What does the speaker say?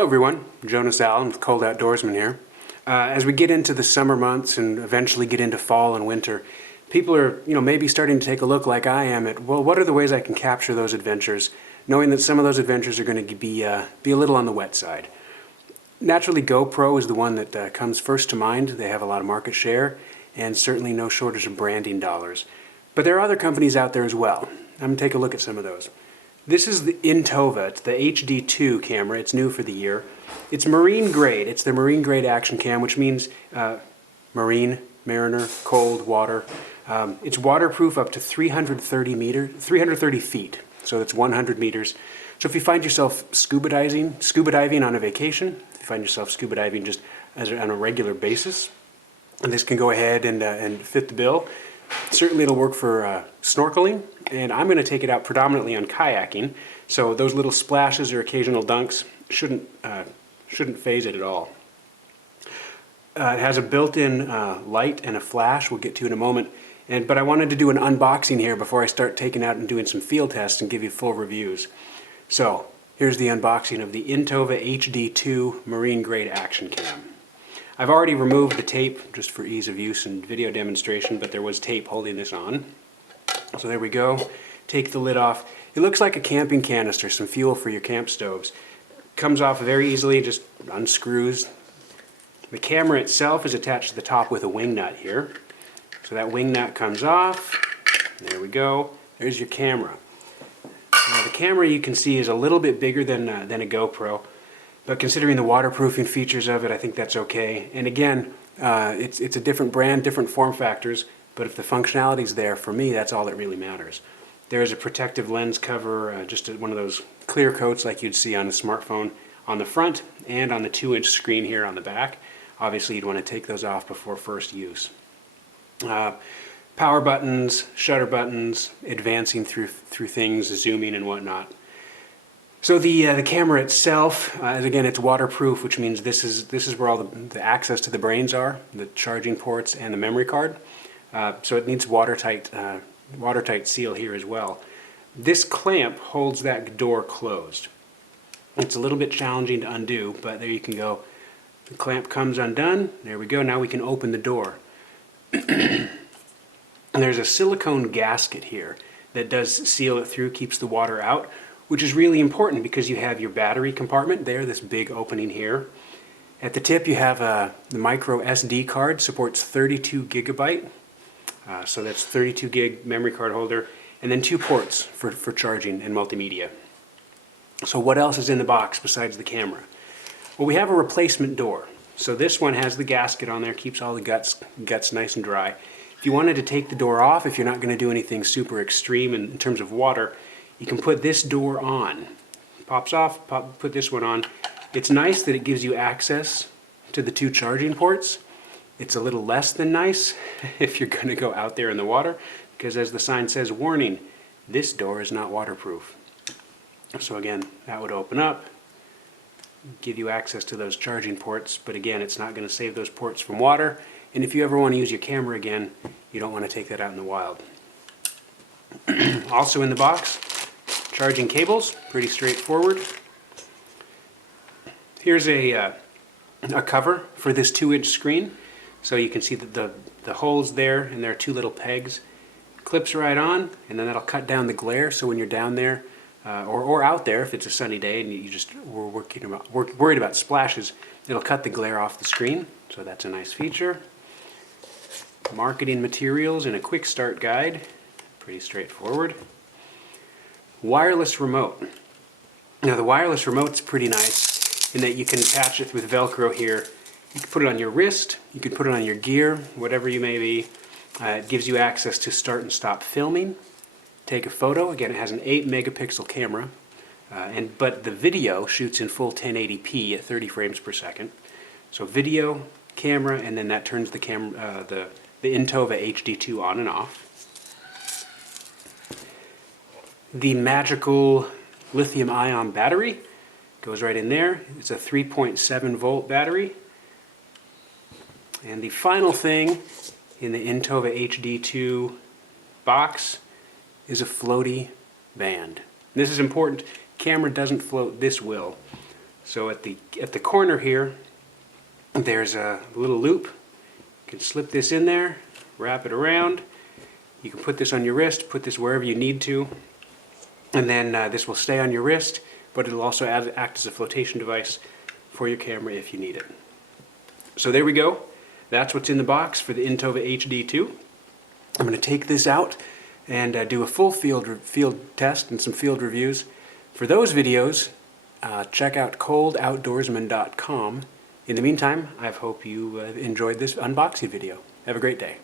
Hello everyone, Jonas Allen with Cold Outdoorsman here. As we get into the summer months and eventually get into fall and winter, people are, maybe starting to take a look like I am at, well, what are the ways I can capture those adventures, knowing that some of those adventures are going to be a little on the wet side. Naturally, GoPro is the one that comes first to mind. They have a lot of market share and certainly no shortage of branding dollars. But there are other companies out there as well. I'm going to take a look at some of those. This is the Intova, it's the HD2 camera, it's new for the year. It's marine grade, it's the marine grade action cam, which means mariner, cold, water. It's waterproof up to 330 feet, so that's 100 meters. So if you find yourself scuba diving on a vacation, if you find yourself scuba diving just on a regular basis, this can go ahead and fit the bill. Certainly it'll work for snorkeling, and I'm going to take it out predominantly on kayaking, so those little splashes or occasional dunks shouldn't phase it at all. It has a built-in light and a flash we'll get to in a moment, but I wanted to do an unboxing here before I start taking out and doing some field tests and give you full reviews. So here's the unboxing of the Intova HD2 Marine Grade Action Cam. I've already removed the tape just for ease of use and video demonstration, but there was tape holding this on. So there we go. Take the lid off. It looks like a camping canister, some fuel for your camp stoves. Comes off very easily, just unscrews. The camera itself is attached to the top with a wing nut here. So that wing nut comes off. There we go. There's your camera. Now the camera, you can see, is a little bit bigger than a GoPro. But considering the waterproofing features of it, I think that's okay. And again, it's a different brand, different form factors, but if the functionality's there, for me, that's all that really matters. There is a protective lens cover, just one of those clear coats like you'd see on a smartphone on the front and on the 2-inch screen here on the back. Obviously, you'd want to take those off before first use. Power buttons, shutter buttons, advancing through things, zooming and whatnot. So the camera itself, again, it's waterproof, which means this is where all the access to the brains are, the charging ports and the memory card. So it needs watertight seal here as well. This clamp holds that door closed. It's a little bit challenging to undo, but there you can go. The clamp comes undone. There we go. Now we can open the door. And there's a silicone gasket here that does seal it through, keeps the water out, which is really important because you have your battery compartment there, this big opening here. At the tip you have the micro SD card, supports 32 gigabyte, so that's 32 gig memory card holder, and then 2 ports for charging and multimedia. So what else is in the box besides the camera? Well, we have a replacement door. So this one has the gasket on there, keeps all the guts nice and dry. If you wanted to take the door off, if you're not going to do anything super extreme in terms of water, you can put this door on. Pops off, put this one on. It's nice that it gives you access to the 2 charging ports. It's a little less than nice if you're going to go out there in the water, because as the sign says, warning, this door is not waterproof. So again, that would open up, give you access to those charging ports, but again, it's not going to save those ports from water. And if you ever want to use your camera again, you don't want to take that out in the wild. Also in the box, charging cables, pretty straightforward. Here's a cover for this 2-inch screen. So you can see that the holes there, and there are 2 little pegs. Clips right on, and then that'll cut down the glare, so when you're down there, or out there, if it's a sunny day and you just were worried about splashes, it'll cut the glare off the screen, so that's a nice feature. Marketing materials and a quick start guide, pretty straightforward. Wireless remote. Now the wireless remote's pretty nice in that you can attach it with Velcro here. You can put it on your wrist, you can put it on your gear, whatever you may be. It gives you access to start and stop filming. Take a photo. Again, it has an 8 megapixel camera, but the video shoots in full 1080p at 30 frames per second. So video, camera, and then that turns the Intova HD2 on and off. The magical lithium-ion battery goes right in there. It's a 3.7 volt battery. And the final thing in the Intova HD2 box is a Floaty Band. This is important. Camera doesn't float, this will. So at the corner here, there's a little loop. You can slip this in there, wrap it around. You can put this on your wrist, put this wherever you need to, and then this will stay on your wrist, but it'll also act as a flotation device for your camera if you need it. So there we go. That's what's in the box for the Intova HD2. I'm going to take this out and do a full field test and some field reviews. For those videos, check out coldoutdoorsman.com. In the meantime, I hope you enjoyed this unboxing video. Have a great day.